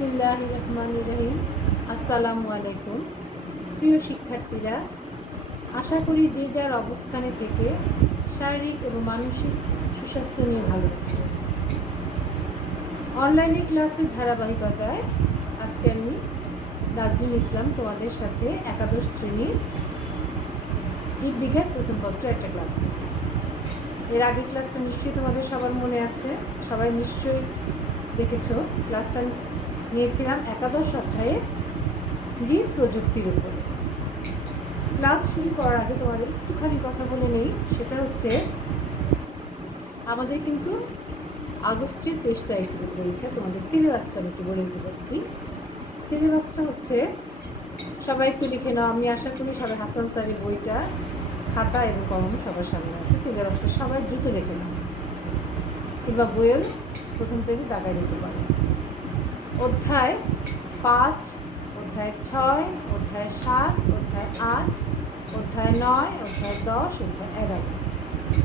বিসমিল্লাহির রহমানির রহিম। আসসালামু আলাইকুম প্রিয় শিক্ষার্থীরা, আশা করি যে যার অবস্থানে থেকে শারীরিক এবং মানসিক সুস্বাস্থ্য নিয়ে ভালো আছে। অনলাইনে ক্লাসের ধারাবাহিকতায় আজকে আমি নাজরিন ইসলাম তোমাদের সাথে একাদশ শ্রেণীর জীববিজ্ঞান প্রথম পত্র একটা ক্লাস নেব। এর আগের ক্লাসটা নিশ্চয়ই তোমাদের সবার মনে আছে, সবাই নিশ্চয়ই দেখেছো। ক্লাসটা নিয়েছিলাম একাদশ অধ্যায়ের জীব প্রযুক্তির উপরে। ক্লাস শুরু করার আগে তোমাদের একটুখানি কথা বলে নেই, সেটা হচ্ছে আমাদের কিন্তু আগস্টের 23 তারিখের পরীক্ষা। তোমাদের সিলেবাসটা আমি একটু বলে দিতে যাচ্ছি। সিলেবাসটা হচ্ছে সবাই একটু লিখে নাও। আমি আশা করি সবাই হাসান স্যারের বইটা, খাতা এবং কলম সবার সামনে আছে। সিলেবাসটা সবাই দ্রুত লিখে নাও, কিংবা বইয়ের প্রথম পেজে দাগায় দিতে পারো। অধ্যায় 5, অধ্যায় 6, অধ্যায় 7, অধ্যায় 8, অধ্যায় 9, অধ্যায় 10, অধ্যায় 11।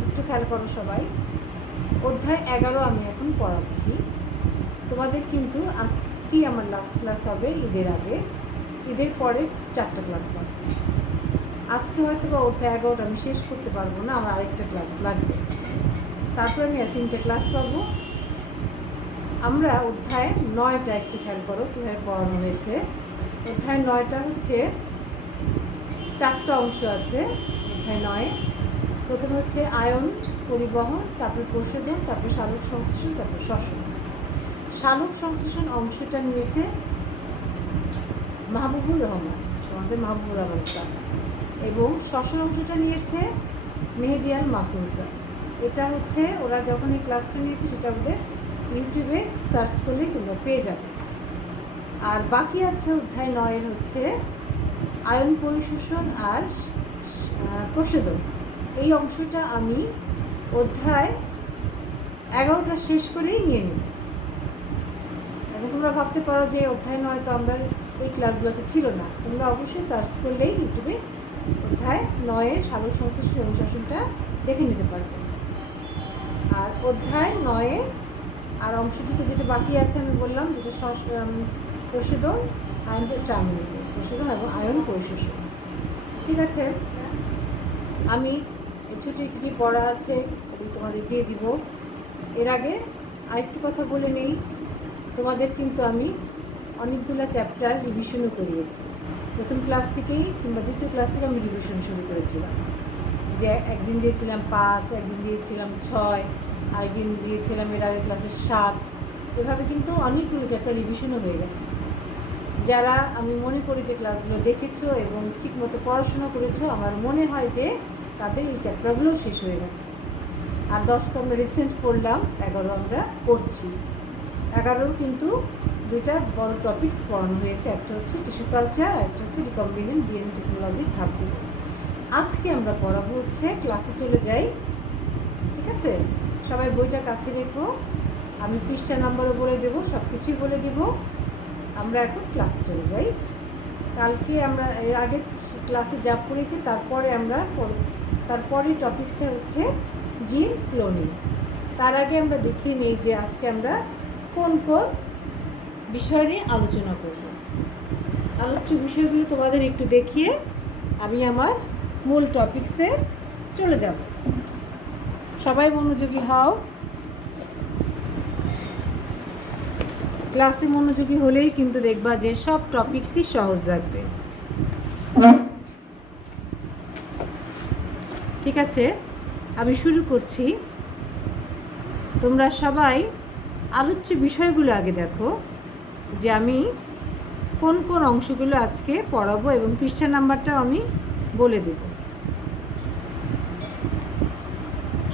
একটু খেয়াল করো সবাই। অধ্যায় 11 আমি এখন পড়াচ্ছি তোমাদের। কিন্তু আজকেই আমার লাস্ট ক্লাস হবে, ঈদের আগে। ঈদের পরে 4টা ক্লাস লাগবে। আজকে হয়তো বা অধ্যায় 11টা আমি শেষ করতে পারবো না, আমার আরেকটা ক্লাস লাগবে। তারপর আমি আর 3টে ক্লাস পাবো। আমরা অধ্যায় 9টা একটু খেয়াল করো কীভাবে পড়ানো হয়েছে। অধ্যায় 9টা হচ্ছে 4টা অংশ আছে। অধ্যায় 9 প্রথমে হচ্ছে আয়ন পরিবহন, তারপর প্রশোধন, তারপর সালোক সংশ্লেষণ, তারপর শ্বসন। সালোক সংশ্লেষণ অংশটা নিয়েছে মাহবুবুর রহমান, তোমাদের মাহবুবুর রহমান স্যার, এবং শ্বসন অংশটা নিয়েছে মেহেদিয়ান মাসুম স্যার। এটা হচ্ছে ওরা যখন এই ক্লাসটা নিয়েছে সেটা ওদের ইউটিউবে সার্চ করলেই তোমরা পেয়ে যাবে। আর বাকি আছে অধ্যায় 9 হচ্ছে আয়ন পরিশোষণ আর প্রশোধন। এই অংশটা আমি অধ্যায় 11টা শেষ করেই নিয়ে নিব। এখন তোমরা ভাবতে পারো যে অধ্যায় 9 তো আমরা এই ক্লাসগুলোতে ছিল না। তোমরা অবশ্যই সার্চ করলেই ইউটিউবে অধ্যায় 9 সালোক সংশ্লেষণ এবং শ্বসনটা দেখে নিতে পারবে। আর অধ্যায় 9 আর অংশটুকু যেটা বাকি আছে আমি বললাম, যেটা প্রশোধন, আয়ন প্রশোধন এবং আয়ন পরিশোষণ। ঠিক আছে, আমি ছোটো কী পড়া আছে তোমাদের দিয়ে দিব। এর আগে আরেকটু কথা বলে নেই, তোমাদের কিন্তু আমি অনেকগুলো চ্যাপ্টার রিভিশনও করিয়েছি। প্রথম ক্লাস থেকেই কিংবা দ্বিতীয় ক্লাস থেকে আমি রিভিশন শুরু করেছিলাম। যে একদিন দিয়েছিলাম 5, একদিন দিয়েছিলাম 6, আরেকদিন দিয়েছিলাম এর আগের ক্লাসে 7। এভাবে কিন্তু অনেকগুলো চ্যাপ্টার রিভিশনও হয়ে গেছে। যারা আমি মনে করি যে ক্লাসগুলো দেখেছো এবং ঠিকমতো পড়াশোনা করেছো, আমার মনে হয় যে তাদের এই চ্যাপ্টারগুলো শেষ হয়ে গেছে। আর 10 তো আমরা রিসেন্ট পড়লাম, 11 আমরা পড়ছি। 11 কিন্তু 2টা বড় টপিকস পড়ানো হয়েছে, একটা হচ্ছে টিস্যু কালচার আর একটা হচ্ছে রিকম্বিনেন্ট ডিএনএ টেকনোলজির ধাপগুলো। আজকে আমরা পড়াবো হচ্ছে, ক্লাসে চলে যাই। ঠিক আছে, সবাই বইটা কাছে রেখো। আমি পৃষ্ঠা নাম্বারও বলে দেবো, সব কিছুই বলে দেব। আমরা এখন ক্লাসে চলে যাই। কালকে আমরা এর আগের ক্লাসে যা পড়েছি তারপরে টপিকসটা হচ্ছে জিন ক্লোনিং। তার আগে আমরা দেখিয়ে নিই যে আজকে আমরা কোন কোন বিষয় নিয়ে আলোচনা করব। আলোচ্য বিষয়গুলো তোমাদের একটু দেখিয়ে আমি আমার মূল টপিকসে চলে যাব। সবাই মনোযোগী হও। ক্লাসে মনোযোগী হলেই কিন্তু দেখবা যে সব টপিকসই সহজ লাগবে। ঠিক আছে, আমি শুরু করছি। তোমরা সবাই আলোচ্য বিষয়গুলো আগে দেখো যে আমি কোন কোন অংশগুলো আজকে পড়াবো এবং পৃষ্ঠা নাম্বারটা আমি বলে দেব।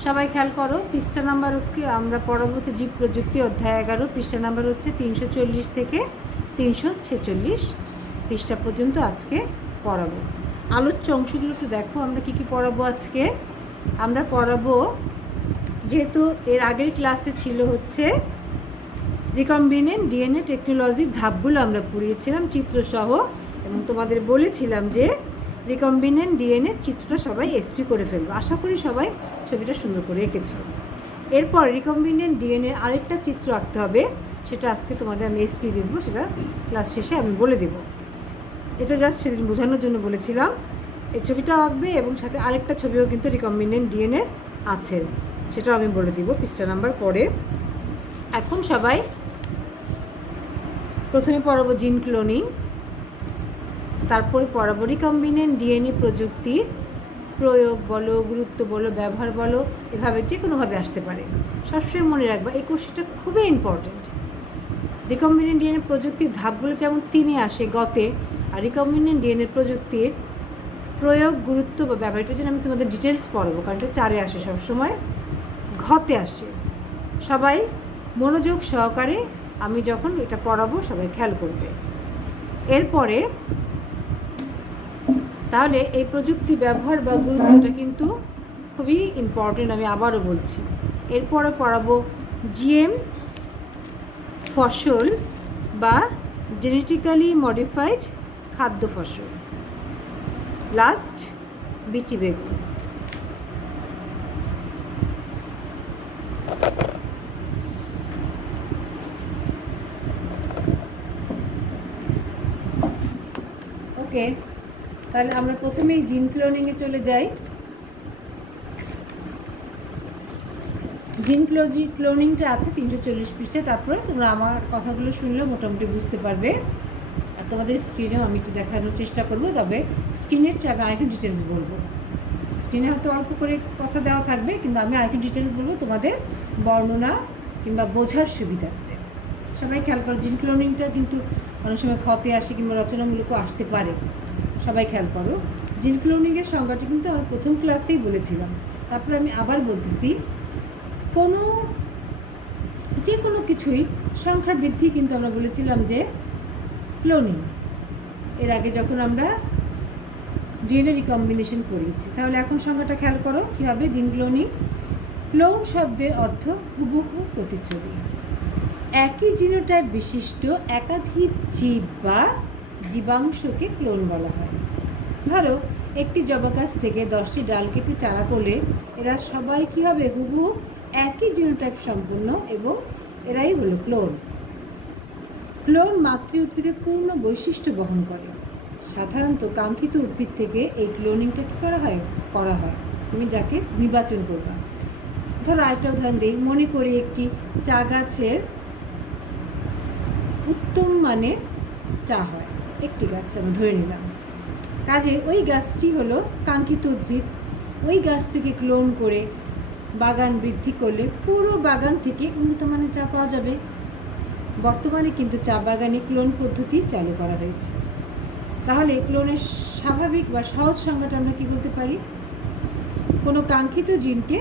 সবাই খেয়াল করো, পৃষ্ঠা নাম্বার আজকে আমরা পড়াবো হচ্ছে জীব প্রযুক্তি অধ্যায় 11। পৃষ্ঠা নাম্বার হচ্ছে 340 থেকে 346 পৃষ্ঠা পর্যন্ত আজকে পড়াবো। আলোচ্য অংশগুলো একটু দেখো আমরা কী কী পড়াবো আজকে। আমরা পড়াবো, যেহেতু এর আগের ক্লাসে ছিল হচ্ছে রিকম্বিনেন্ট ডিএনএ টেকনোলজির ধাপগুলো আমরা পড়িয়েছিলাম চিত্রসহ, এবং তোমাদের বলেছিলাম যে রিকম্বিনেন্ট ডিএনএর চিত্রটা সবাই এসপি করে ফেলবো। আশা করি সবাই ছবিটা সুন্দর করে এঁকেছ। এরপর রিকম্বিনেন্ট ডিএনএর আরেকটা চিত্র আঁকতে হবে, সেটা আজকে তোমাদের আমি এসপি দিয়ে দেবো, সেটা ক্লাস শেষে আমি বলে দেবো। এটা জাস্ট সেদিন বোঝানোর জন্য বলেছিলাম। এই ছবিটাও আঁকবে এবং সাথে আরেকটা ছবিও কিন্তু রিকম্বিনেন্ট ডিএনএ আছে, সেটাও আমি বলে দিব পৃষ্ঠা নাম্বার পরে। এখন সবাই প্রথমে পড়াবো জিন ক্লোনিং, তারপরে পড়াবো রিকম্বিনেন্ট ডিএনএ প্রযুক্তির প্রয়োগ বলো, গুরুত্ব বলো, ব্যবহার বলো, এভাবে যে কোনোভাবে আসতে পারে। সবসময় মনে রাখবা এই কোর্সটা খুবই ইম্পর্ট্যান্ট। রিকম্বিনেন্ট ডিএনএ প্রযুক্তির ধাপগুলো যেমন 3-এ আসে গতে, আর রিকম্বিনেন্ট ডিএনএ প্রযুক্তির প্রয়োগ, গুরুত্ব বা ব্যবহারটার জন্য আমি তোমাদের ডিটেলস পড়াবো, কারণ এটা 4-এ আসে সবসময়, ঘতে আসে। সবাই মনোযোগ সহকারে আমি যখন এটা পড়াবো সবাই খেয়াল করবে। এরপরে তাহলে এই প্রযুক্তি ব্যবহার বা গুরুত্বটা কিন্তু খুবই ইম্পর্টেন্ট, আমি আবারও বলছি। এরপরে পড়াবো জিএম ফসল বা জেনেটিক্যালি মডিফাইড খাদ্য ফসল, লাস্ট বিটি বেগুন। ওকে, তাহলে আমরা প্রথমেই জিন ক্লোনিংয়ে চলে যাই। জিন ক্লোনিংটা আছে 340 পৃষ্ঠায়। তারপরে তোমরা আমার কথাগুলো শুনলেও মোটামুটি বুঝতে পারবে। আর তোমাদের স্ক্রিনেও আমি একটু দেখানোর চেষ্টা করব, তবে স্ক্রিনের চেয়ে আমি আরেকটু ডিটেলস বলবো। স্ক্রিনে হয়তো অল্প করে কথা দেওয়া থাকবে, কিন্তু আমি আরেকটু ডিটেলস বলবো তোমাদের বর্ণনা কিংবা বোঝার সুবিধার্থে। সবাই খেয়াল করো, জিন ক্লোনিংটা কিন্তু অনেক সময় ক্ষতে আসে কিংবা রচনামূলকও আসতে পারে, সবাই খেয়াল করো। জিন ক্লোনিংয়ের সংজ্ঞাটি কিন্তু আমি প্রথম ক্লাসেই বলেছিলাম, তারপরে আমি আবার বলতেছি। যে কোনো কিছুই সংখ্যা বৃদ্ধি কিন্তু আমরা বলেছিলাম যে ক্লোনিং, এর আগে যখন আমরা ডিএনএ রিকম্বিনেশন করিয়েছি। তাহলে এখন সংখ্যাটা খেয়াল করো কী হবে। জিন ক্লোনিং, ক্লোন শব্দের অর্থ হুবহু প্রতিচ্ছবি। একই জিনোটাইপ বিশিষ্ট একাধিক জীব বা জীবাংশকে ক্লোন বলা হয়। ধরো একটি জবা গাছ থেকে 10টি ডাল কেটে চারা করলে এরা সবাই কী হবে, হুবহু একই জিনোটাইপ সম্পন্ন, এবং এরাই হলো ক্লোন। ক্লোন মাতৃ উদ্ভিদের পূর্ণ বৈশিষ্ট্য বহন করে। সাধারণত কাঙ্ক্ষিত উদ্ভিদ থেকে এই ক্লোনিংটা কী করা হয় তুমি যাকে নির্বাচন করবা। ধরো আরেকটা উদাহরণ দিই, মনে করি একটি চা গাছের উত্তম মানের চা হয়, একটি গাছ আমরা ধরে নিলাম। কাজে ওই গাছটি হলো কাঙ্ক্ষিত উদ্ভিদ। ওই গাছ থেকে ক্লোন করে বাগান বৃদ্ধি করলে পুরো বাগান থেকে উন্নত মানের চা পাওয়া যাবে। বর্তমানে কিন্তু চা বাগানে ক্লোন পদ্ধতি চালু করা হয়েছে। তাহলে ক্লোনের স্বাভাবিক বা সহজ সংজ্ঞাটা আমরা কী বলতে পারি? কোনো কাঙ্ক্ষিত জিনকে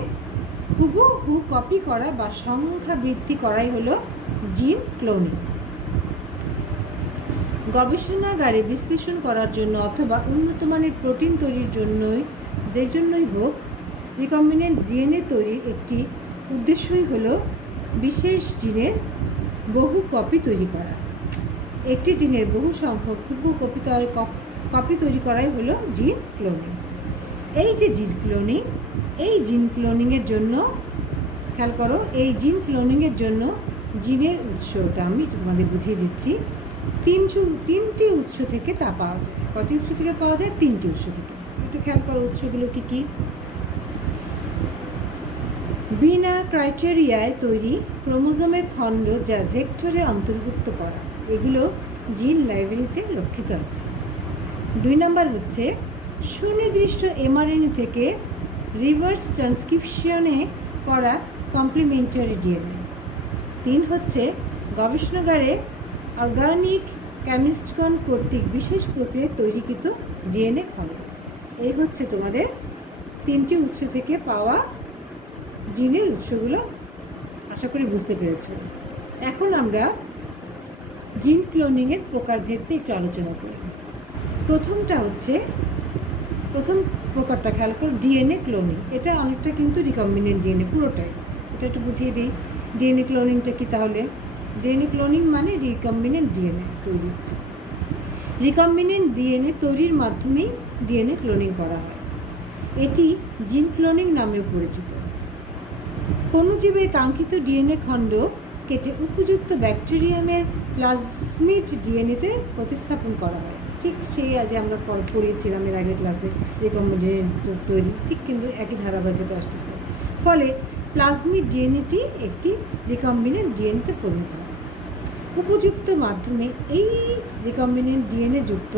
হুবহু কপি করা বা সংখ্যা বৃদ্ধি করাই হলো জিন ক্লোনিং। গবেষণাগারে বিশ্লেষণ করার জন্য অথবা উন্নত মানের প্রোটিন তৈরির জন্যই হোক, রিকম্বিনেন্ট ডিএনএ তৈরির একটি উদ্দেশ্যই হলো বিশেষ জিনের বহু কপি তৈরি করা। একটি জিনের বহু সংখ্যক হুবহু কপি তৈরি করাই হলো জিন ক্লোনিং। এই যে জিন ক্লোনিংয়ের জন্য খেয়াল করো, এই জিন ক্লোনিংয়ের জন্য জিনের উৎসটা আমি তোমাদের বুঝিয়ে দিচ্ছি। 3টি উৎস থেকে তা পাওয়া যায়। কত উৎস থেকে পাওয়া যায়? 3টি উৎস থেকে। একটু খেয়াল করো উৎসগুলো কী কী। বিনা ক্রাইটেরিয়ায় তৈরি ক্রোমোজোমের খণ্ড যা ভেক্টরে অন্তর্ভুক্ত করা, এগুলো জিন লাইব্রেরিতে রক্ষিত আছে। 2 নম্বর হচ্ছে সুনির্দিষ্ট এমআরএনএ থেকে রিভার্স ট্রান্সক্রিপশনে করা কমপ্লিমেন্টারি ডিএনএ। 3 হচ্ছে গবেষণাগারে অর্গানিক কেমিস্টগণ কর্তৃক বিশেষ প্রক্রিয়ায় তৈরিকৃত ডিএনএ খণ্ড। এই হচ্ছে তোমাদের 3টি উৎস থেকে পাওয়া জিনের উৎসগুলো। আশা করি বুঝতে পেরেছ। এখন আমরা জিন ক্লোনিংয়ের প্রকারভেদে একটু আলোচনা করি। প্রথম প্রকারটা খেয়াল করো, ডিএনএ ক্লোনিং। এটা অনেকটা কিন্তু রিকম্বিনেন্ট ডিএনএ পুরোটাই। এটা একটু বুঝিয়ে দিই ডিএনএ ক্লোনিংটা কি। তাহলে ডিএনএ ক্লোনিং মানে রিকম্বিনেন্ট ডিএনএ তৈরি। রিকম্বিনেন্ট ডিএনএ তৈরির মাধ্যমেই ডিএনএ ক্লোনিং করা হয়। এটি জিন ক্লোনিং নামেও পরিচিত। কোনো জীবের কাঙ্ক্ষিত ডিএনএ খণ্ড কেটে উপযুক্ত ব্যাকটেরিয়ামের প্লাজমিড ডিএনএতে প্রতিস্থাপন করা হয়। ঠিক সেই আজ আমরা পড়িয়েছিলাম এর আগের ক্লাসে রিকম্বিনেন্ট তৈরি, ঠিক কিন্তু একই ধারাবাহিকতা আসতেছে। ফলে প্লাজমিড ডিএনএটি একটি রিকম্বিনেন্ট ডিএনএতে পরিণত হয়। উপযুক্ত মাধ্যমে এই রিকম্বিনেন্ট ডিএনএ যুক্ত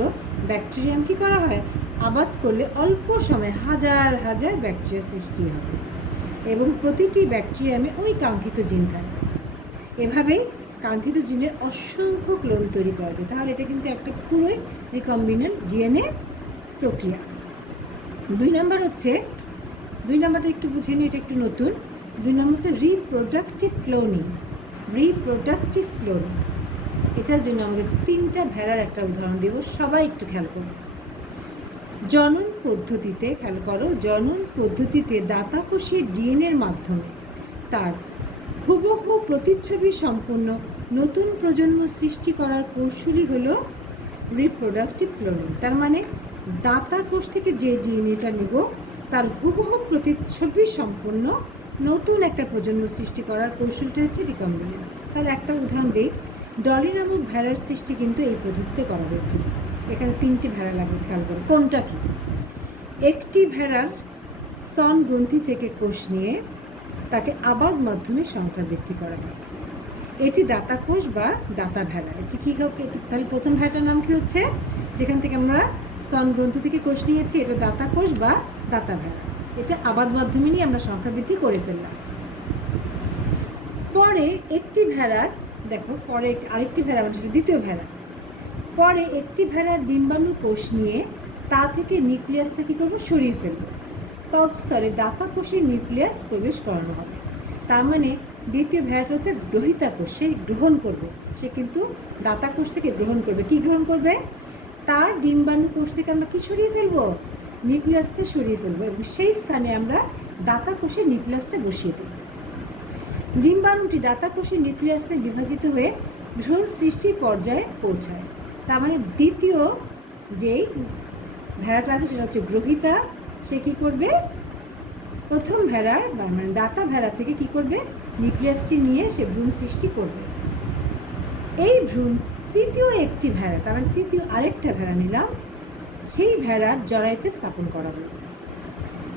ব্যাকটেরিয়াম কী করা হয়, আবাদ করলে অল্প সময়ে হাজার হাজার ব্যাকটেরিয়া সৃষ্টি হবে এবং প্রতিটি ব্যাকটেরিয়ামে ওই কাঙ্ক্ষিত জিন থাকবে। এভাবেই কাঙ্ক্ষিত জিনের অসংখ্য ক্লোন তৈরি করা যায়। তাহলে এটা কিন্তু একটা পুরোই রিকম্বিনেন্ট ডিএনএ প্রক্রিয়া। 2 নাম্বারটা একটু বুঝে নিই, এটা একটু নতুন। 2 নম্বর হচ্ছে রিপ্রোডাক্টিভ ক্লোনিং। এটার জন্য আমরা 3টা ভেড়ার একটা উদাহরণ দেব, সবাই একটু খেয়াল করবে। জনন পদ্ধতিতে দাতা কোষের ডিএনএর মাধ্যমে তার হুবহু প্রতিচ্ছবি সম্পন্ন নতুন প্রজন্ম সৃষ্টি করার কৌশলই হলো রিপ্রোডাক্টিভ ক্লোনিং। তার মানে দাতা কোষ থেকে যে ডিএনএটা নেব তার হুবহু প্রতিচ্ছবি সম্পন্ন নতুন একটা প্রজন্ম সৃষ্টি করার কৌশলটা হচ্ছে রিকম্বিনেন্ট। তাহলে একটা উদাহরণ দিই, ডলি নামক ভেড়ার সৃষ্টি কিন্তু এই পদ্ধতিতে করা হয়েছিল। এখানে 3টি ভেড়া লাগবে, খেয়াল করো কোনটা কি। একটি ভেড়ার স্তন গ্রন্থি থেকে কোষ নিয়ে তাকে আবাদ মাধ্যমে সংখ্যা বৃদ্ধি করা হয়। এটি দাতা কোষ বা দাতা ভেড়া। এটি কী হবে, তাহলে প্রথম ভেড়াটার নাম কী হচ্ছে, যেখান থেকে আমরা স্তন গ্রন্থি থেকে কোষ নিয়েছি, এটা দাতা কোষ বা দাতা ভেড়া। এটা আবাদ মাধ্যমে নিয়ে আমরা সংখ্যা বৃদ্ধি করে ফেললাম। পরে একটি ভেড়ার আরেকটি ভেড়া, মানে দ্বিতীয় ভেড়া, পরে একটি ভেড়ার ডিম্বাণু কোষ নিয়ে তা থেকে নিউক্লিয়াসটা কী করবো, সরিয়ে ফেলবো। তৎস্তরে দাতা কোষের নিউক্লিয়াস প্রবেশ করানো হবে। তার মানে দ্বিতীয় ভেড়াটা হচ্ছে গ্রহিতা কোষ, সে গ্রহণ করবে, সে কিন্তু দাতা কোষ থেকে গ্রহণ করবে। কি গ্রহণ করবে, তার ডিম্বাণু কোষ থেকে আমরা কি সরিয়ে ফেলবো, নিউক্লিয়াসটা সরিয়ে ফেলবো এবং সেই স্থানে আমরা দাতা কোষের নিউক্লিয়াসটা বসিয়ে দেব। ডিম্বাণুটি দাতা কোষের নিউক্লিয়াসে বিভাজিত হয়ে ভ্রূণ সৃষ্টির পর্যায়ে পৌঁছায়। তার মানে দ্বিতীয় যেই ভেড়াটা আছে সেটা হচ্ছে গ্রহিতা, সে কী করবে, প্রথম ভেড়ার মানে দাতা ভেড়া থেকে কী করবে, নিউক্লিয়াসটি নিয়ে সে ভ্রূণ সৃষ্টি করবে। এই ভ্রূণ তৃতীয় একটি ভেড়া, তার মানে তৃতীয় আরেকটা ভেড়া নিলাম, সেই ভেড়ার জরায়ুতে স্থাপন করা হবে।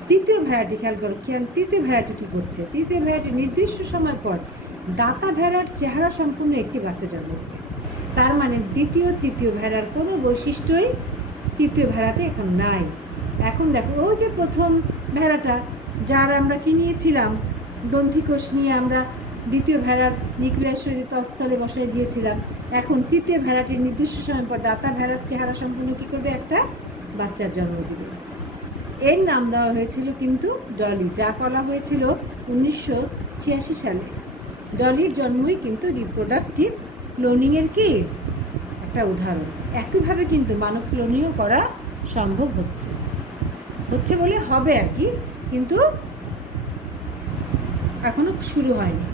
তৃতীয় ভেড়াটি খেয়াল করো, তৃতীয় ভেড়াটি কী করছে, তৃতীয় ভেড়াটি নির্দিষ্ট সময় পর দাতা ভেড়ার চেহারা সম্পূর্ণ একটি বাচ্চা জন্ম দেবে। তার মানে দ্বিতীয় তৃতীয় ভেড়ার কোনো বৈশিষ্ট্যই তৃতীয় ভেড়াতে এখন নাই। এখন দেখো, ও যে প্রথম ভেড়াটা যার আমরা কি নিয়েছিলাম, গ্রন্থিকোষ নিয়ে আমরা দ্বিতীয় ভেড়ার নিউক্লিয়াস তলস্থলে বসাই দিয়েছিলাম, এখন তৃতীয় ভেড়াটির নির্দিষ্ট সময় পর দাতা ভেড়ার চেহারা সম্পূর্ণ কী করবে, একটা বাচ্চার জন্ম দেবে। এর নাম দেওয়া হয়েছিল কিন্তু ডলি, যা করা হয়েছিল 1986 সালে। ডলির জন্মই কিন্তু রিপ্রোডাক্টিভ ক্লোনিংয়ের কি একটা উদাহরণ। একইভাবে কিন্তু মানব ক্লোনিংও করা সম্ভব হচ্ছে বলে হবে আর কি, কিন্তু এখনো শুরু হয়নি।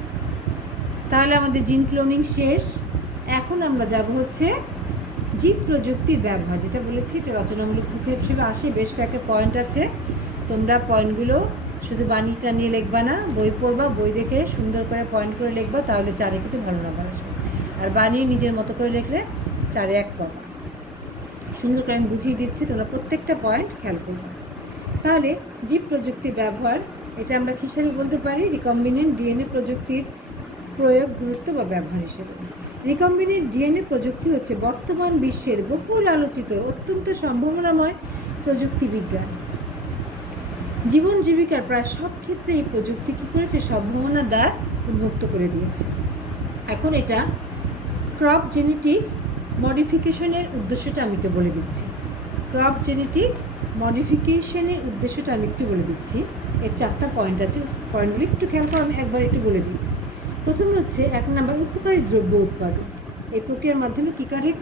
তাহলে আমাদের জিন ক্লোনিং শেষ। এখন আমরা যাব হচ্ছে জীব প্রযুক্তির ব্যবহার, যেটা বলেছি এটা রচনামূলক হিসেবে আসে, বেশ কয়েকটা পয়েন্ট আছে। তোমরা পয়েন্টগুলো শুধু বাণীটা নিয়ে লিখবা না, বই পড়বা, বই দেখে সুন্দর করে পয়েন্ট করে লিখবা, তাহলে 4-এ কিন্তু ভালো নাম্বার আসবে। আর বাণী নিজের মতো করে লিখলে 4-এ 1 পাবা। সুন্দর করে আমি বুঝিয়ে দিচ্ছি, তোমরা প্রত্যেকটা পয়েন্ট খেয়াল করবে। তাহলে জীব প্রযুক্তির ব্যবহার, এটা আমরা কী হিসাবে বলতে পারি, রিকম্বিনেন্ট ডিএনএ প্রযুক্তির প্রয়োগ, গুরুত্ব বা ব্যবহার হিসেবে। রিকম্বিনেন্ট ডিএনএ প্রযুক্তি হচ্ছে বর্তমান বিশ্বের বহুল আলোচিত অত্যন্ত সম্ভাবনাময় প্রযুক্তি বিজ্ঞান। জীবন জীবিকার প্রায় সব ক্ষেত্রে এই প্রযুক্তি কী করেছে, সম্ভাবনার দ্বার উন্মুক্ত করে দিয়েছে। এখন এটা ক্রপ জেনেটিক মডিফিকেশনের উদ্দেশ্যটা আমি একটু বলে দিচ্ছি। ক্রপ জেনেটিক মডিফিকেশনের উদ্দেশ্যটা আমি একটু বলে দিচ্ছি। এর 4টা পয়েন্ট আছে, পয়েন্টগুলি একটু খেয়াল করে আমি একবার একটু বলে দিই। প্রথম হচ্ছে 1 নম্বর, উপকারী দ্রব্য উৎপাদন। এই প্রক্রিয়ার মাধ্যমে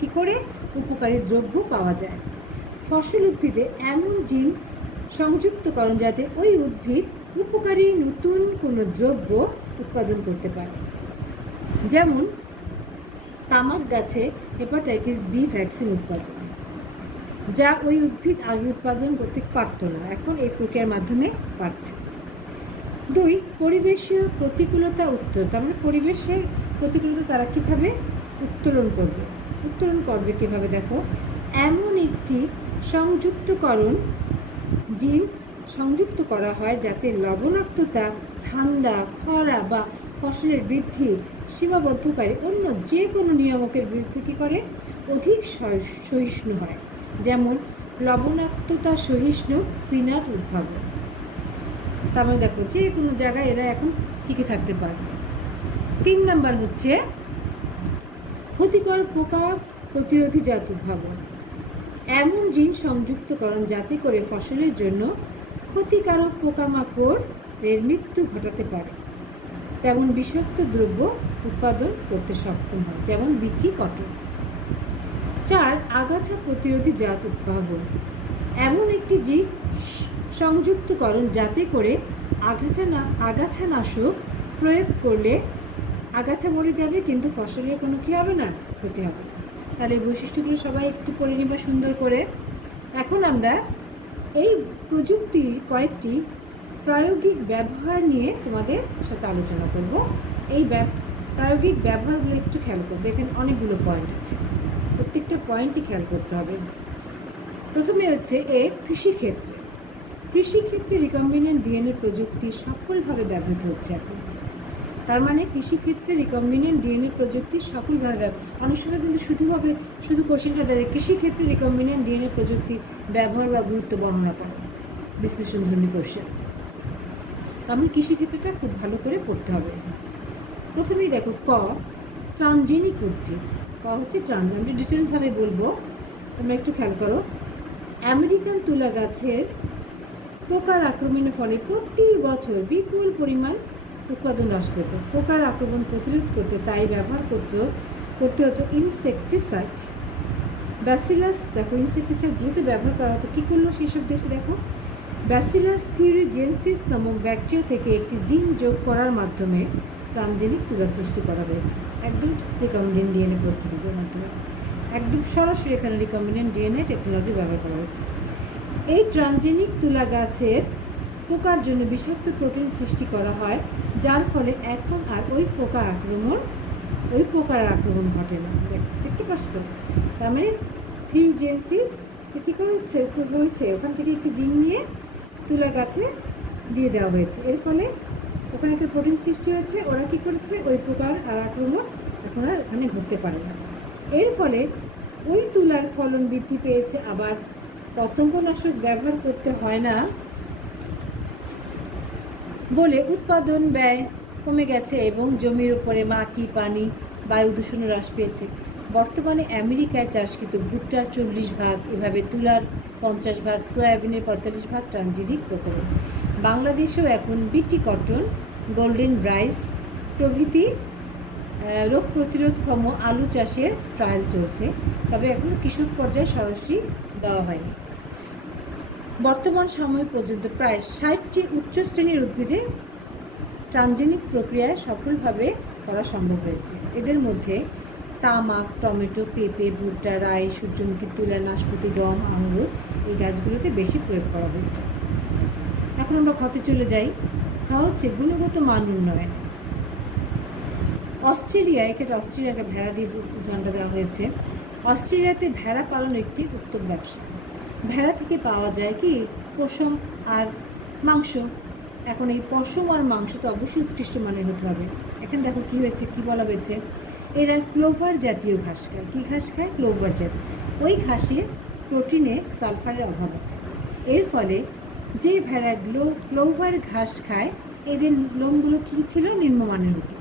কী করে উপকারী দ্রব্য পাওয়া যায়। ফসল উদ্ভিদে এমন জিন সংযুক্তকরণ যাতে ওই উদ্ভিদ উপকারী নতুন কোনো দ্রব্য উৎপাদন করতে পারে। যেমন তামাক গাছে হেপাটাইটিস বি ভ্যাকসিন উৎপাদন, যা ওই উদ্ভিদ আগে উৎপাদন করতে পারত না, এখন এই প্রক্রিয়ার মাধ্যমে পারছে। 2, পরিবেশীয় প্রতিকূলতা উত্তরণ। তার মানে পরিবেশের প্রতিকূলতা তারা কীভাবে উত্তরণ করবে কীভাবে? দেখো, এমন একটি সংযুক্তকরণ জিন সংযুক্ত করা হয় যাতে লবণাক্ততা, ঠান্ডা, খরা বা ফসলের বৃদ্ধি সীমাবদ্ধকারী অন্য যে কোনো নিয়ামকের বিরুদ্ধে কী করে? অধিক সহিষ্ণু হয়। যেমন লবণাক্ততা সহিষ্ণু পিনাট উদ্ভাবন। তার মানে দেখো, যে কোনো জায়গায় এরা এখন টিকে থাকতে পারবে। 3 নাম্বার হচ্ছে ক্ষতিকর পোকা প্রতিরোধী জাত উদ্ভাবন। এমন জিন সংযুক্তকরণ যাতে করে ফসলের জন্য ক্ষতিকারক পোকামাকড়ের মৃত্যু ঘটাতে পারে তেমন বিষাক্ত দ্রব্য উৎপাদন করতে সক্ষম হয়, যেমন বিটি কটন। 4, আগাছা প্রতিরোধী জাত উদ্ভাবন। এমন একটি জিন সংযুক্তকরণ যাতে করে আগাছানাশক প্রয়োগ করলে আগাছা মরে যাবে, কিন্তু ফসলের কোনো কী হবে না, ক্ষতি হবে না। তাহলে এই বৈশিষ্ট্যগুলো সবাই একটু পড়ে নিবা সুন্দর করে। এখন আমরা এই প্রযুক্তির কয়েকটি প্রায়োগিক ব্যবহার নিয়ে তোমাদের সাথে আলোচনা করব। এই প্রায়োগিক ব্যবহারগুলো একটু খেয়াল করবে, এখানে অনেকগুলো পয়েন্ট আছে, প্রত্যেকটা পয়েন্টই খেয়াল করতে হবে। প্রথমে হচ্ছে কৃষিক্ষেত্রে রিকম্বিনেন্ট ডিএনএ প্রযুক্তি সফলভাবে ব্যবহৃত হচ্ছে এখন। তার মানে কৃষিক্ষেত্রে রিকম্বিনেন্ট ডিএনএ প্রযুক্তি সফলভাবে অনেক সময় কিন্তু শুধু কোশ্চেনটা দেয় কৃষিক্ষেত্রে রিকম্বিনেন্ট ডিএনএ প্রযুক্তি ব্যবহার বা গুরুত্ব বর্ণনা করে, বিশ্লেষণধর্মী কোশ্চেন। তার মানে কৃষিক্ষেত্রটা খুব ভালো করে পড়তে হবে। প্রথমেই দেখো, ট্রানজেনিক উদ্ভিদ। হচ্ছে আমি ডিটেলসভাবে বলবো, তোমরা একটু খেয়াল করো। আমেরিকান তুলা গাছের পোকার আক্রমণের ফলে প্রতি বছর বিপুল পরিমাণ উৎপাদন হ্রাস পেত। পোকার আক্রমণ প্রতিরোধ করতে তাই ব্যবহার করতে হতো ইনসেকটিসাইড। ব্যাসিলাস, দেখো ইনসেকটিসাইড যেহেতু ব্যবহার করা হতো, কী করলো সেসব দেশে? দেখো, ব্যাসিলাস থিউরিজেন্সিস নামক ব্যাকটেরিয়া থেকে একটি জিন যোগ করার মাধ্যমে ট্রানজেনিক তুলা সৃষ্টি করা হয়েছে, একদম রিকম্বিনেন্ট ডিএনএ পদ্ধতির মাধ্যমে, একদম সরাসরি এখানে রিকম্বিনেন্ট ডিএনএ টেকনোলজি ব্যবহার করা হয়েছে। এই ট্রানজেনিক তুলা গাছের পোকার জন্য বিষাক্ত প্রোটিন সৃষ্টি করা হয়, যার ফলে এখন আর ওই পোকার আক্রমণ ঘটে না। দেখতে পাচ্ছ? তার মানে থিউজেন্সিস কী হয়েছে, ওখান থেকে একটি জিন নিয়ে তুলা গাছে দিয়ে দেওয়া হয়েছে, এর ফলে ওখানে একটা প্রোটিন সৃষ্টি হয়েছে। ওরা কী করেছে, ওই পোকার আর আক্রমণ এখন আর ওখানে ঘটতে পারে না। এর ফলে ওই তুলার ফলন বৃদ্ধি পেয়েছে, আবার পতঙ্গনাশক ব্যবহার করতে হয় না বলে উৎপাদন ব্যয় কমে গেছে এবং জমির উপরে মাটি, পানি, বায়ু দূষণ হ্রাস পেয়েছে। বর্তমানে আমেরিকায় চাষকৃত ভুট্টার 40%, এভাবে তুলার 50%, সয়াবিনের 45% ট্রানজেনিক প্রকরণ। বাংলাদেশেও এখন বিটি কটন, গোল্ডেন রাইস প্রভৃতি রোগ প্রতিরোধক্ষম আলু চাষের ট্রায়াল চলছে, তবে এখনও কৃষক পর্যায়ে সরাসরি দেওয়া হয়নি। বর্তমান সময় পর্যন্ত প্রায় 60টি উচ্চ শ্রেণীর উদ্ভিদে ট্রানজেনিক প্রক্রিয়ায় সফলভাবে করা সম্ভব হয়েছে। এদের মধ্যে তামাক, টমেটো, পেঁপে, ভুট্টা, রাই, সূর্যমুখী, তুলা, নাশপাতি, গম, আঙুর এই গাছগুলোতে বেশি প্রয়োগ করা হয়েছে। এখন আমরা ক্ষতে চলে যাই। হচ্ছে গুণগত মান উন্নয়ন। অস্ট্রেলিয়াকে ভেড়া দিয়ে উদাহরণটা দেওয়া হয়েছে। অস্ট্রেলিয়াতে ভেড়া পালন একটি উত্তম ব্যবসা। ভেড়া থেকে পাওয়া যায় কি, পশম আর মাংস। এখন এই পশম আর মাংস তো অবশ্যই উৎকৃষ্ট মানের হতে হবে। এখন দেখো কী হয়েছে, কী বলা হয়েছে, এরা ক্লোভার জাতীয় ঘাস খায়। কী ঘাস খায়? ক্লোভার জাতীয়। ওই ঘাসে প্রোটিনে সালফারের অভাব আছে। এর ফলে যে ভেড়াগুলো ক্লোভার ঘাস খায়, এদের লোমগুলো কী ছিল? নিম্নমানের হতো।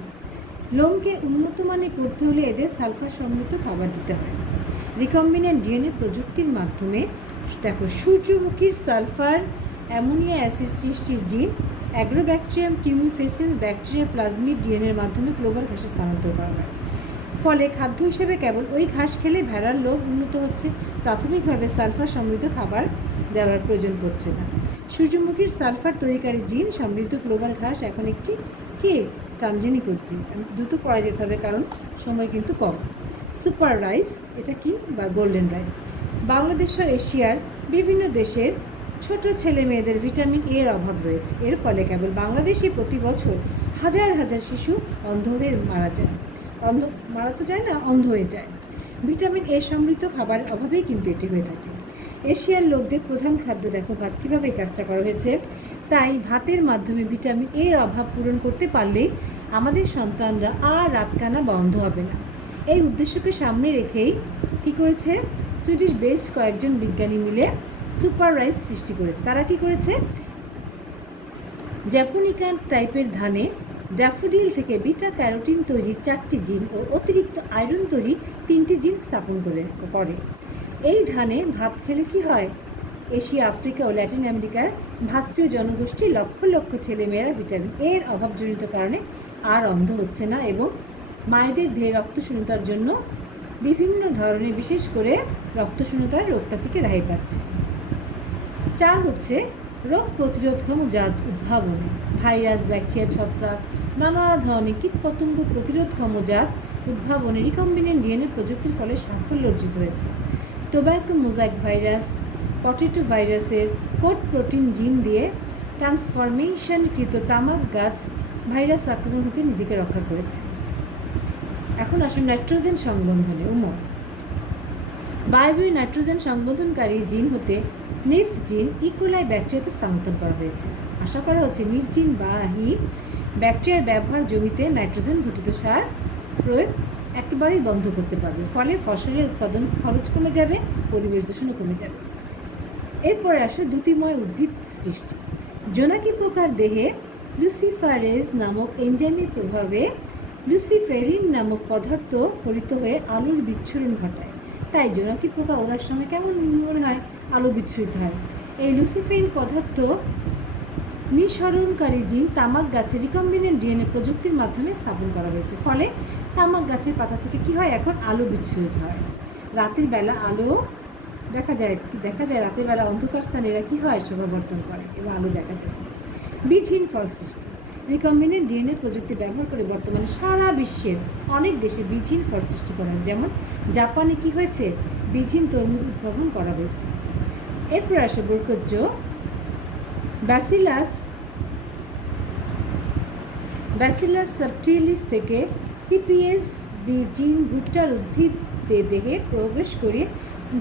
লোমকে উন্নত মানের করতে হলে এদের সালফার সমৃদ্ধ খাবার দিতে হয়। রিকম্বিনেন্ট ডিএনএ প্রযুক্তির মাধ্যমে দেখো, সূর্যমুখীর সালফার অ্যামোনিয়া অ্যাসিড সৃষ্টির জিন অ্যাগ্রোব্যাকটেরিয়াম টিউমিফেসেন্স ব্যাকটেরিয়া প্লাজমিড ডিএনএর মাধ্যমে ক্লোভার ঘাসে স্থানান্তর করা হয়। ফলে খাদ্য হিসেবে কেবল ওই ঘাস খেলে ভেড়ার লোভ উন্নত হচ্ছে, প্রাথমিকভাবে সালফার সমৃদ্ধ খাবার দেওয়ার প্রয়োজন পড়ছে না। সূর্যমুখীর সালফার তৈরিকারী জিন সমৃদ্ধ ক্লোভার ঘাস এখন একটি কি ট্রানজেনিক উদ্ভিদ। দ্রুত পড়া যেতে হবে কারণ সময় কিন্তু কম। সুপার রাইস, এটা কি বা গোল্ডেন রাইস। বাংলাদেশ ও এশিয়ার বিভিন্ন দেশের ছোট ছেলে মেয়েদের ভিটামিন এর অভাব রয়েছে। এর ফলে কেবল বাংলাদেশে প্রতি বছর হাজার হাজার শিশু অন্ধ হয়ে মারা যায়। মারা তো যায় না, অন্ধ হয়ে যায়। ভিটামিন এ সমৃদ্ধ খাবার অভাবেই কিন্তু এটি হয়ে থাকে। এশিয়ার লোকদের প্রধান খাদ্য দেখো ভাত, কীভাবে এই কাজটা করা হয়েছে। তাই ভাতের মাধ্যমে ভিটামিন এর অভাব পূরণ করতে পারলেই আমাদের সন্তানরা আর রাতকানা বা অন্ধ হবে না। এই উদ্দেশ্যকে সামনে রেখেই কী করেছে, সুইডিশ বেশ কয়েকজন বিজ্ঞানী মিলে সুপার রাইস সৃষ্টি করেছে। তারা কি করেছে, জ্যাপোনিকা টাইপের ধানে ড্যাফোডিল থেকে বিটা ক্যারোটিন তৈরি 4টি জিন ও অতিরিক্ত আয়রন তৈরি 3টি জিন স্থাপন করে। এই ধানে ভাত খেলে কি হয়, এশিয়া, আফ্রিকা ও ল্যাটিন আমেরিকার ভাতপ্রিয় জনগোষ্ঠী লক্ষ লক্ষ ছেলেমেয়েরা ভিটামিন এর অভাবজনিত কারণে আর অন্ধ হচ্ছে না এবং মায়েদের দেহে রক্তশূন্যতার জন্য বিভিন্ন ধরনের, বিশেষ করে রক্তশূন্যতার রোগটা থেকে রেহাই পাচ্ছে। 4 হচ্ছে রোগ প্রতিরোধক্ষম জাত উদ্ভাবন। ভাইরাস, ব্যাকটেরিয়া, ছত্রাক, নানা ধরনের কীটপতঙ্গ প্রতিরোধক্ষম জাত উদ্ভাবনে রিকম্বিনেন্ট ডিএনএ প্রযুক্তির ফলে সাফল্য অর্জিত হয়েছে। টোব্যাকো মোজাইক ভাইরাস, পটেটো ভাইরাসের কোড প্রোটিন জিন দিয়ে ট্রান্সফরমেশনকৃত তামাক গাছ ভাইরাস আক্রমণ হতে নিজেকে রক্ষা করেছে। এখন আসুন নাইট্রোজেন সংবন্ধনে। বায়বীয় নাইট্রোজেন সংবন্ধনকারী জিন হতে নিফ জিন ইকোলাই ব্যাকটেরিয়াতে স্থানান্তর করা হয়েছে। আশা করা হচ্ছে নিফ জিন বা হি ব্যাকটেরিয়ার ব্যবহার জমিতে নাইট্রোজেন ঘটিত সার প্রয়োগ একেবারেই বন্ধ করতে পারবে। ফলে ফসলের উৎপাদন খরচ কমে যাবে, পরিবেশ দূষণও কমে যাবে। এরপরে আসে দ্যুতিময় উদ্ভিদ সৃষ্টি। জোনাকি পোকার দেহে লুসিফারেজ নামক এনজাইমের প্রভাবে লুসিফেরিন নামক পদার্থ ক্ষরিত হয়ে আলোর বিচ্ছুরণ ঘটায়। তাই জোনাকি পোকা ওড়ার সময় কেমন মনে হয়, আলো বিচ্ছুরিত হয়। এই লুসিফেরিন পদার্থ নিঃসরণকারী জিন তামাক গাছের রিকম্বিনেন্ট ডিএনএ প্রযুক্তির মাধ্যমে স্থাপন করা হয়েছে। ফলে তামাক গাছের পাতা থেকে কি হয়, এখন আলো বিচ্ছুরিত হয়। রাতের বেলা আলো দেখা যায় রাতের বেলা অন্ধকার স্থানে এরা কী হয়, শোভাবর্ধন করে এবং আলো দেখা যায়। বীজহীন ফল সৃষ্টি। রিকম্বিনেন্ট ডিএনএ প্রযুক্তি ব্যবহার করে বর্তমানে সারা বিশ্বের অনেক দেশে বীজহীন ফল সৃষ্টি করা হয়েছে। যেমন জাপানে কি হয়েছে, বীজহীন তরমুজ উদ্ভাবন করা হয়েছে। এরপর আসে বরকজ্জ। ব্যাসিলাস সাবটিলিস থেকে সিপিএস বি জিন ভুট্টার উদ্ভিদে দেহে প্রবেশ করে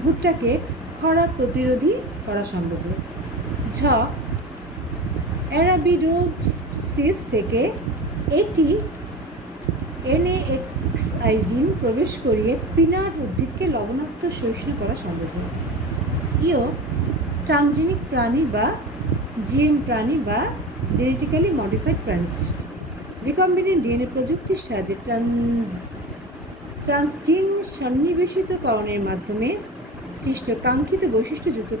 ভুট্টাকে খরা প্রতিরোধী করা সম্ভব হয়েছে। অ্যারাবিডোপ্সিস থেকে এটি NAXI জিন প্রবেশ করিয়ে পিনাট উদ্ভিদকে লবণাক্ত সহিষ্ণু করা সম্ভব হয়েছে। ট্রান্সজেনিক প্রাণী বা জিএম প্রাণী বা জেনেটিক্যালি মডিফাইড প্রাণী সৃষ্টি। রিকম্বিনেন্ট ডিএনএ প্রযুক্তির সাহায্যে ট্রান্সজিন সন্নিবেশিতকরণের মাধ্যমে সৃষ্ট কাঙ্ক্ষিত বৈশিষ্ট্যযুক্ত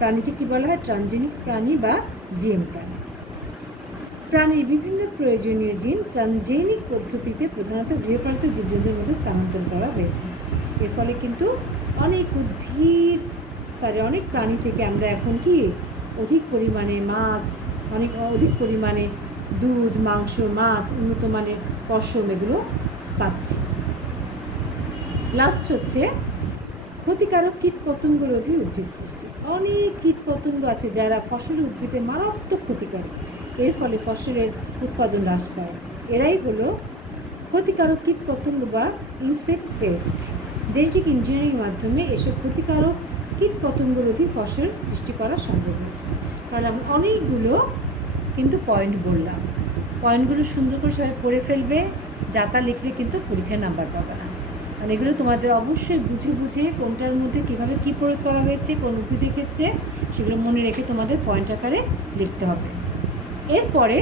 প্রাণীকে কী বলা হয়, ট্রান্সজেনিক প্রাণী বা জিএম প্রাণী। প্রাণীর বিভিন্ন প্রয়োজনীয় জিন ট্রান্সজেনিক পদ্ধতিতে প্রধানত গৃহপালিত জীবজন্তুর মধ্যে স্থানান্তর করা হয়েছে। এর ফলে কিন্তু অনেক প্রাণী থেকে আমরা এখন কি অধিক পরিমাণে মাছ, অধিক পরিমাণে দুধ, মাংস, মাছ, উন্নত মানের পশম এগুলো পাচ্ছি। লাস্ট হচ্ছে ক্ষতিকারক কীটপতঙ্গ রোধী উদ্ভিদ সৃষ্টি। অনেক কীটপতঙ্গ আছে যারা ফসলের উদ্ভিদের মারাত্মক ক্ষতি করে, এর ফলে ফসলের উৎপাদন হ্রাস পায়। এরাই হলো ক্ষতিকারক কীটপতঙ্গ বা ইনসেক্ট পেস্ট। জেনেটিক ইঞ্জিনিয়ারিংয়ের মাধ্যমে এসব ক্ষতিকারক কীটপতঙ্গরোধী ফসল সৃষ্টি করা সম্ভব হয়েছে। তাহলে আমি অনেকগুলো কিন্তু পয়েন্ট বললাম। পয়েন্টগুলো সুন্দর করে সবাই পড়ে ফেলবে, যাতা লিখলে কিন্তু পরীক্ষায় নাম্বার পাবে না। কারণ এগুলো তোমাদের অবশ্যই বুঝে কোনটার মধ্যে কীভাবে কী প্রয়োগ করা হয়েছে কোন উদ্ভিদের ক্ষেত্রে, সেগুলো মনে রেখে তোমাদের পয়েন্ট আকারে লিখতে হবে। এরপরে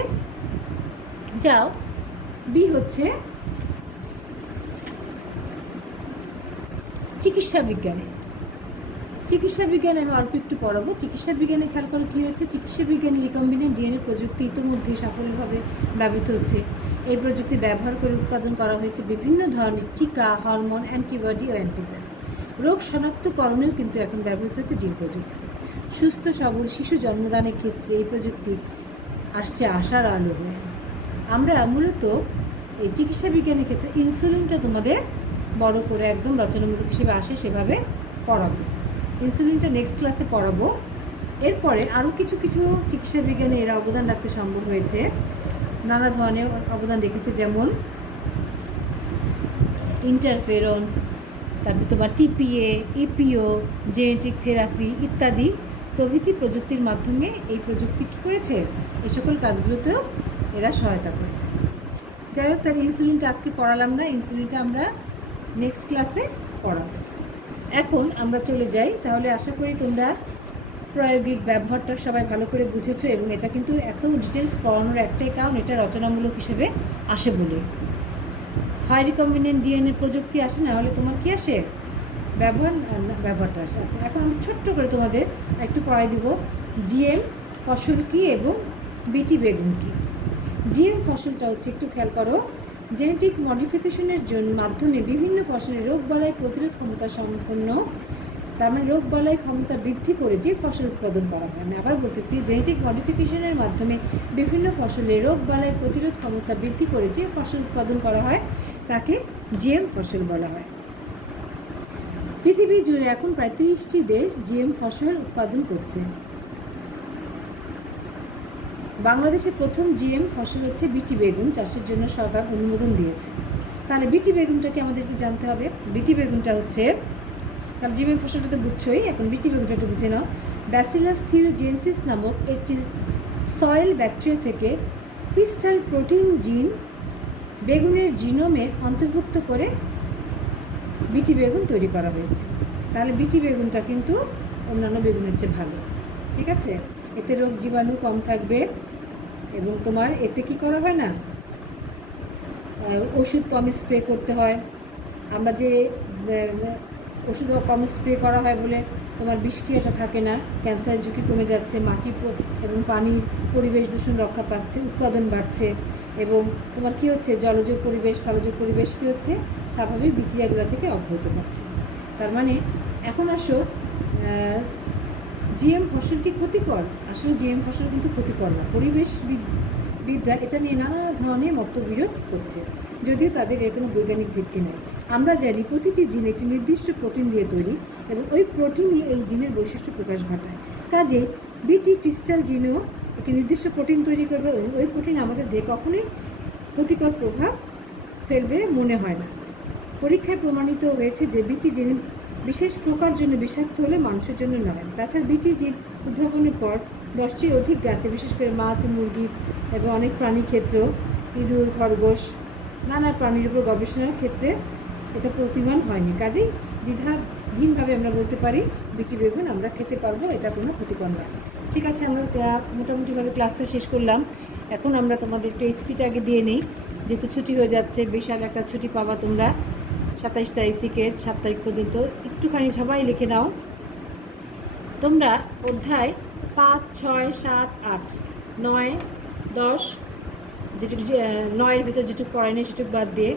যাও, বি হচ্ছে চিকিৎসা বিজ্ঞানে। আমি অল্প একটু পড়াবো। চিকিৎসা বিজ্ঞানে খেয়াল করে কী হয়েছে, চিকিৎসা বিজ্ঞানে রিকম্বিনেন্ট ডিএনএ প্রযুক্তি ইতিমধ্যে সাফল্যভাবে ব্যবহৃত হচ্ছে। এই প্রযুক্তি ব্যবহার করে উৎপাদন করা হয়েছে বিভিন্ন ধরনের টিকা, হরমোন, অ্যান্টিবডি ও অ্যান্টিজেন। রোগ শনাক্তকরণেও কিন্তু এখন ব্যবহৃত হচ্ছে জিন প্রযুক্তি। সুস্থ সবল শিশু জন্মদানের ক্ষেত্রে এই প্রযুক্তি আসছে আশার আলো হয়ে। আমরা মূলত এই চিকিৎসা বিজ্ঞানের ক্ষেত্রে ইনসুলিনটা তোমাদের বড় করে একদম রচনামূলক হিসেবে আসে সেভাবে পড়াবো। ইনসুলিনটা নেক্সট ক্লাসে পড়াবো। এরপরে আরও কিছু কিছু চিকিৎসা বিজ্ঞানে এরা অবদান রাখতে সম্ভব হয়েছে, নানা ধরনের অবদান রেখেছে, যেমন ইন্টারফেরন্স, তারপর তোমার টিপিএ, ইপিও, জেনেটিক থেরাপি ইত্যাদি প্রভৃতি প্রযুক্তির মাধ্যমে এই প্রযুক্তি কী করেছে, এই সকল কাজগুলোতেও এরা সহায়তা করেছে। যাই হোক, তার ইনসুলিনটা আজকে পড়ালাম না, ইনসুলিনটা আমরা নেক্সট ক্লাসে পড়াবো। এখন আমরা চলে যাই, তাহলে আশা করি তোমরা প্রায়োগিক ব্যবহারটা সবাই ভালো করে বুঝেছো, এবং এটা কিন্তু এত ডিটেলস পড়ানোর একটাই কারণ, এটা রচনামূলক হিসেবে আসে বলে। হাই রিকম্বিনেন্ট ডিএনএ প্রযুক্তি আসে, না হলে তোমার কি আসে, ব্যবহারটা আসে। আচ্ছা, এখন আমি ছোট্ট করে তোমাদের একটু পড়াই দিব জিএম ফসল কী এবং বিটি বেগুন কী। জিএম ফসলটা হচ্ছে, একটু খেয়াল করো, জেনেটিক মডিফিকেশনের মাধ্যমে বিভিন্ন ফসলের রোগবালাই প্রতিরোধ ক্ষমতা সম্পন্ন, তার মানে রোগবালাই ক্ষমতা বৃদ্ধি করে যে ফসল উৎপাদন করা হয়। আমি আবার বলতেছি, জেনেটিক মডিফিকেশনের মাধ্যমে বিভিন্ন ফসলের রোগবালাই প্রতিরোধ ক্ষমতা বৃদ্ধি করে যে ফসল উৎপাদন করা হয় তাকে জিএম ফসল বলা হয়। পৃথিবী জুড়ে এখন প্রায় 30টি দেশ জিএম ফসল উৎপাদন করছে। বাংলাদেশের প্রথম জিএম ফসল হচ্ছে বিটি বেগুন, চাষের জন্য সরকার অনুমোদন দিয়েছে। তাহলে বিটি বেগুনটাকে আমাদেরকে জানতে হবে। বিটি বেগুনটা হচ্ছে, তাহলে জিএম ফসলটা তো বুঝছোই, এখন বিটি বেগুনটা একটু বুঝে নাও। ব্যাসিলাস থিরোজেনসিস নামক একটি সয়েল ব্যাকটেরিয়া থেকে ক্রিস্টাল প্রোটিন জিন বেগুনের জিনোমে অন্তর্ভুক্ত করে বিটি বেগুন তৈরি করা হয়েছে। তাহলে বিটি বেগুনটা কিন্তু অন্যান্য বেগুনের চেয়ে ভালো, ঠিক আছে। এতে রোগ জীবাণু কম থাকবে, এবং তোমার এতে কি করা হয় না, ওষুধ কম স্প্রে করতে হয়। আমরা যে ওষুধ কম স্প্রে করা হয় বলে তোমার বিষক্রিয়াটা থাকে না, ক্যান্সারের ঝুঁকি কমে যাচ্ছে, মাটি এবং পানির পরিবেশ দূষণ রক্ষা পাচ্ছে, উৎপাদন বাড়ছে, এবং তোমার কি হচ্ছে, জলজ পরিবেশ, স্থলজ পরিবেশ কী হচ্ছে, স্বাভাবিক বিক্রিয়াগুলো থেকে অব্যাহত পাচ্ছে। তার মানে এখন আসো, জিএম ফসল কি ক্ষতিকর? আসলে জিএম ফসল কিন্তু ক্ষতিকর না। পরিবেশবিদরা এটা নিয়ে নানা ধরনের মতবিরোধ করছে, যদিও তাদের এর কোনো বৈজ্ঞানিক ভিত্তি নেই। আমরা জানি প্রতিটি জিন একটি নির্দিষ্ট প্রোটিন দিয়ে তৈরি, এবং ওই প্রোটিনই এই জিনের বৈশিষ্ট্য প্রকাশ ঘটায়। কাজে বিটি ক্রিস্টাল জিনও একটি নির্দিষ্ট প্রোটিন তৈরি করবে, ওই প্রোটিন আমাদের দেহে কখনোই ক্ষতিকর প্রভাব ফেলবে মনে হয় না। পরীক্ষায় প্রমাণিত হয়েছে যে বিটি জিন বিশেষ প্রকার জন্য বিষাক্ত হলে মানুষের জন্য নয়। তাছাড়া বিটি জিন উদ্ভাবনের পর 10টির অধিক গাছে, বিশেষ করে মাছ, মুরগি এবং অনেক প্রাণী ক্ষেত্র, ইঁদুর, খরগোশ, নানা প্রাণীর উপর গবেষণার ক্ষেত্রে এটা প্রতিমান হয়নি। কাজেই দ্বিধাহীনভাবে আমরা বলতে পারি বিটি বেগুন আমরা খেতে পারবো, এটা কোনো ক্ষতিকর নয়। ঠিক আছে, আমরা মোটামুটিভাবে ক্লাসটা শেষ করলাম। এখন আমরা তোমাদের একটু স্পিচ আগে দিয়ে নিই, যেহেতু ছুটি হয়ে যাচ্ছে, বিশাল একটা ছুটি পাবা তোমরা 27 তারিখ থেকে 7 তারিখ পর্যন্ত। একটুখানি সবাই লিখে নাও তোমরা অধ্যায় 5, 6, 7, 8, 9, 10, যেটুকু 9-এর ভিতর যেটুকু পড়ায়নি সেটুকু বাদ দিয়ে